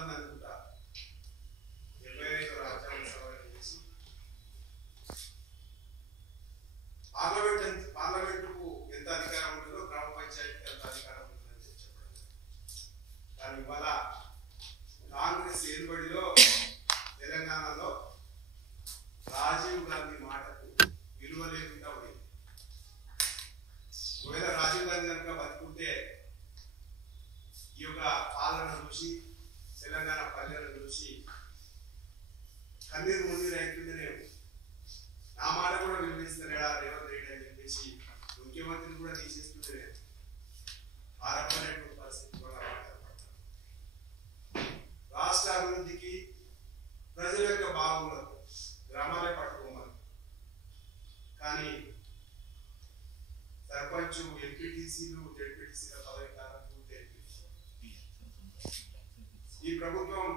మంది అనుకుంటా 75వ రాజ్యాంగ సవరణ చేసి పార్లమెంటుకు ఎంత అధికారం ఉంటుందో గ్రామ పంచాయతీకి ఎంత అధికారం ఉంటుందని చెప్పడం. కానీ ఇవాళ కాంగ్రెస్ ఏలుబడిలో తెలంగాణలో రాజీవ్ గాంధీ మాటకు విలువ లేకుండా పోయింది. ఒకవేళ రాజీవ్ గాంధీ కనుక బతుకుంటే ఈ యొక్క పాలన చూసి తెలంగాణ పల్లెలను చూసి కన్నీరు మున్నీరు అయిపోయిందనే నా మాట కూడా వినిపిస్తున్నాడా రేవంత్ రెడ్డి అని చెప్పేసి ముఖ్యమంత్రిని కూడా తీసేస్తుంటే ఆరంభమైనటువంటి పరిస్థితి కూడా రాష్ట్ర అభివృద్ధికి ప్రజల యొక్క బాగులకు గ్రామాలే పట్టుకోమని, కానీ సర్పంచ్ ఎంపీటీసీలు జెడ్పీటీసీల పదవి కాలం పూర్తి అయిపోయింది. ఈ ప్రభుత్వం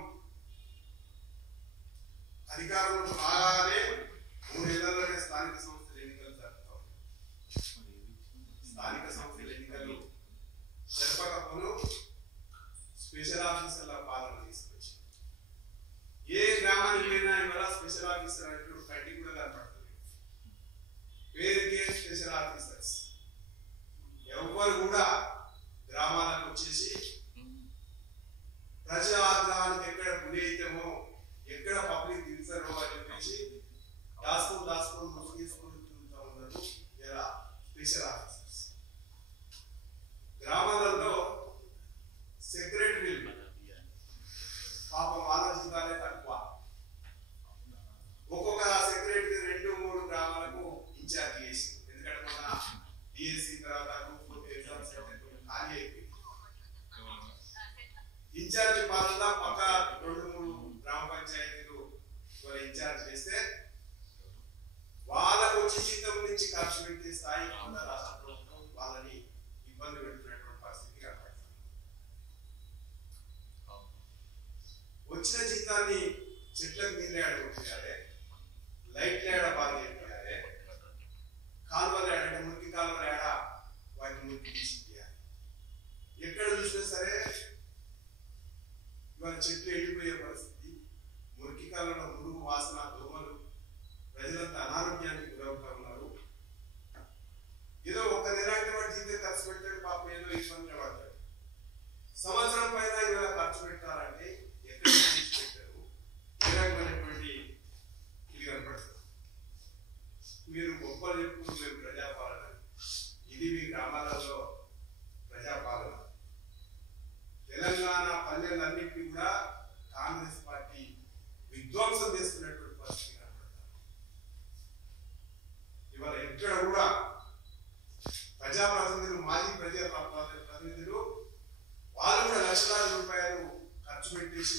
అధికారంలో రాగానే 3 నెలల్లోనే స్థానిక సంస్థల ఎన్నికలు జరుపుతాం. స్థానిక సంస్థల ఎన్నికలు జరపకపోను స్పెషల్ ఆఫీసర్ల పాలన తీసుకొచ్చి ఏ గ్రామానికి పోయినా ఇవాళ స్పెషల్ ఆఫీసర్ అనేటువంటి కంటి కూడా కనపడుతుంది. పేరుకే స్పెషల్ ఆఫీసర్స్ ఎవరు కూడా గ్రామాలకు వచ్చేసి ప్రజా ఆగ్రహానికి ఎక్కడ గురి అయితేమో ఎక్కడ పబ్లిక్ దిగుతారో అని చెప్పేసి దాచుకొని ముసుగు తీసుకుంటూ ఉన్నారు ఇలా స్పెషల్ ఆఫీసర్స్. గ్రామాలలో సెక్రటరీ పాపం వాళ్ళ జీతాలే తక్కువ. ఒక్కొక్క సెక్రటరీ 2-3 గ్రామాలకు ఇన్ఛార్జ్ చేసి, ఎందుకంటే మన డిఎస్సి తర్వాత గ్రూప్ ఎగ్జామ్స్ ఖాళీ అయిపోయింది. ఇన్ఛార్జ్ పాలన పక్క 2-3 గ్రామ పంచాయతీలు ఇన్ఛార్జ్ చేస్తే వాళ్ళకు వచ్చే జీతం నుంచి ఖర్చు పెట్టే స్థాయి రాష్ట్ర ప్రభుత్వం వాళ్ళని ఇబ్బంది పెడుతున్నటువంటి పరిస్థితి కనపడుతుంది. వచ్చిన జీతాన్ని చెట్లకు నీళ్ళు కొట్టేయాలి, లైట్లు ఏడ బాగా చేయాలి, కాలువలు ఏడంటే మురికి కాలువలు ఏడ వాటిని మురికి తీసియాలి. ఎక్కడ చూసినా సరే ఇవాళ చెట్లు ఎండిపోయే పరిస్థితి, మురికి కాలంలో మురుగు వాసన, దోమలు, ప్రజలంతా అనారోగ్యానికి గురవుతా ఉన్నారు. ఏదో ఒక నెలాంటి వాటి జీతం ఖర్చు పెట్టాడు, పాపం ఏదో ఇబ్బంది పడతాడు. సంవత్సరం పైన ఇవాళ ఖర్చు పెట్టాలంటే ఎక్కడ పెట్టారు, ఏ రకమైనటువంటి ఇది కనపడుతుంది. మీరు గొప్పలు చెప్పుకుంటూ మీరు ప్రజాపాలన, ఇది మీ గ్రామాలలో ప్రజాపాలన. తెలంగాణ పల్లెలన్నింటినీ కూడా కాంగ్రెస్ పార్టీ విధ్వంసం చేస్తున్నటువంటి పరిస్థితి కనపడతారు. ఇవాళ ఎక్కడ కూడా ప్రజాప్రతినిధులు, మాజీ ప్రజాప్రతినిధులు వాళ్ళు కూడా లక్షలాది రూపాయలు ఖర్చు పెట్టేసి